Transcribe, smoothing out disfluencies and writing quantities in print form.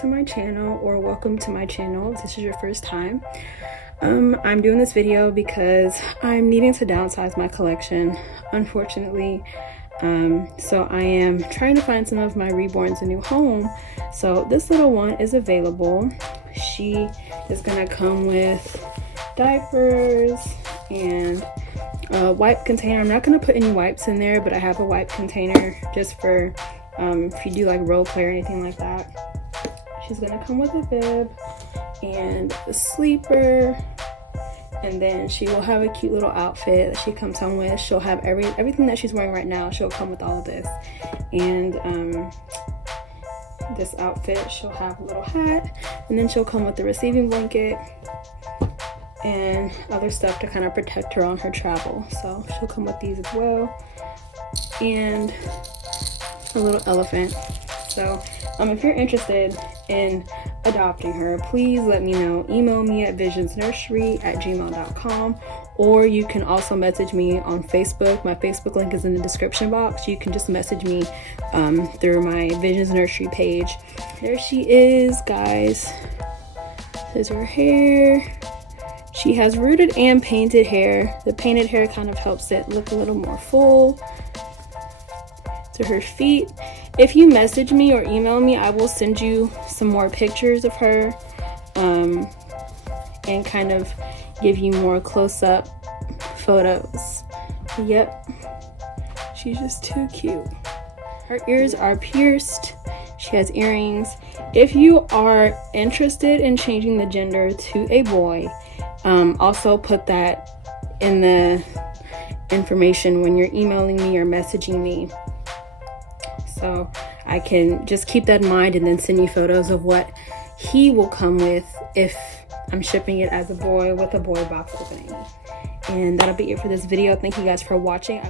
to my channel, or welcome to my channel if this is your first time. I'm doing this video because I'm needing to downsize my collection, unfortunately. So I am trying to find some of my Reborns a new home. So this little one is available. She is gonna come with diapers and a wipe container. I'm not gonna put any wipes in there, but I have a wipe container just for if you do like role play or anything like that. She's gonna come with a bib and a sleeper, and then she will have a cute little outfit that she comes home with. She'll have everything that she's wearing right now. She'll come with all of this, and this outfit, she'll have a little hat, and then she'll come with the receiving blanket and other stuff to kind of protect her on her travel. So she'll come with these as well, and a little elephant. So if you're interested in adopting her, please let me know. Email me at visionsnursery@gmail.com, or you can also message me on Facebook. My Facebook link is in the description box. You can just message me through my Visions Nursery page. There she is, guys. This is her hair. She has rooted and painted hair. The painted hair kind of helps it look a little more full. To her feet. If you message me or email me, I will send you some more pictures of her and kind of give you more close-up photos. Yep, she's just too cute. Her ears are pierced. She has earrings. If you are interested in changing the gender to a boy, also put that in the information when you're emailing me or messaging me, so I can just keep that in mind and then send you photos of what he will come with if I'm shipping it as a boy with a boy box opening. And that'll be it for this video. Thank you guys for watching.